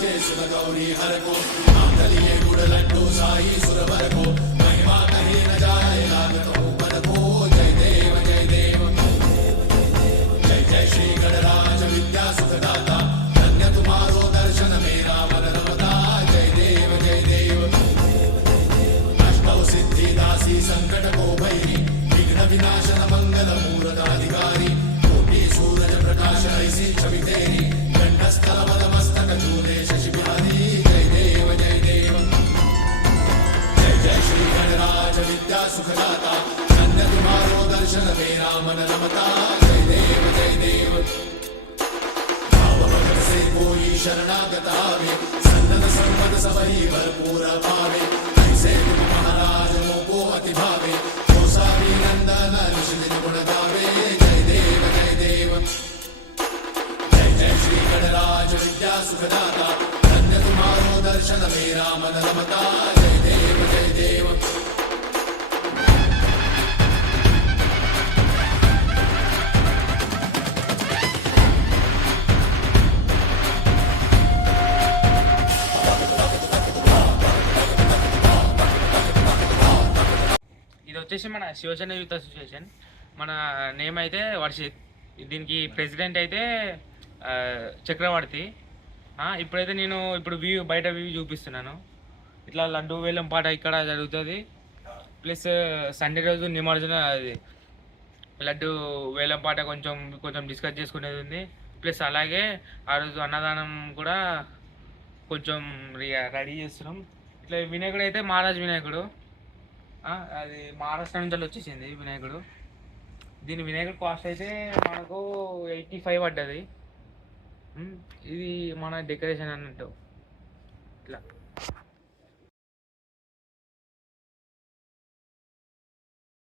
जय सुर गौरी हर को मांगलिये गुड़ लड्डू साई सुरवर को महिमा कही न जाए लागत हो पद को जय देव जय देव जय जय श्री गणराज विद्या सुखदाता धन्य तुम्हारो दर्शन मेरा मन रमता जय देव जय देव अष्टौ सिद्धि दासी संकट को भैरी विघ्न विनाशन मंगल मूर्त अधिकारी कोटि सूरज प्रकाश ऐसी छवि तेरी कंठस्थल मदमस्तक चूले शशि बिहारी जय देव जय देव जय जय श्री गणराज विद्या सुखदाता धन्य तुम्हारो दर्शन मेरा मन रमता जय देव जय देव भाव भगत से कोई शरणागत आवे सन्नत संपद सबही भरपूर पावे ऐसे तुम महाराज मोको अति भावे गोसावी नंदन निशिदिन गुण गावे जय देव जय देव जय जय श्री गणराज विद्या सुखदाता धन्य तुम्हारो दर्शन मेरा मन रमता जय देव जय देव ఇది వచ్చేసి మన శివసేన యూత్ అసోసియేషన్. మన నేమ్ అయితే వర్షిత్. దీనికి ప్రెసిడెంట్ అయితే చక్రవర్తి. ఇప్పుడైతే నేను వ్యూ బయట వ్యూ చూపిస్తున్నాను. ఇట్లా లడ్డు వేలం పాట ఇక్కడ జరుగుతుంది. ప్లస్ సండే రోజు నిమజ్జన అది లడ్డు వేలం పాట కొంచెం డిస్కస్ చేసుకునేది ఉంది. ప్లస్ అలాగే ఆ రోజు అన్నదానం కూడా కొంచెం రెడీ చేస్తున్నాం. ఇట్లా వినాయకుడు అయితే మహారాజ్ వినాయకుడు, అది మహారాష్ట్ర నుంచి వచ్చేసింది వినాయకుడు. దీని వినాయకుడు కాస్ట్ అయితే మనకు 85 పడ్డది. ఇది మన డెకరేషన్ అన్నట్టు ఇట్లా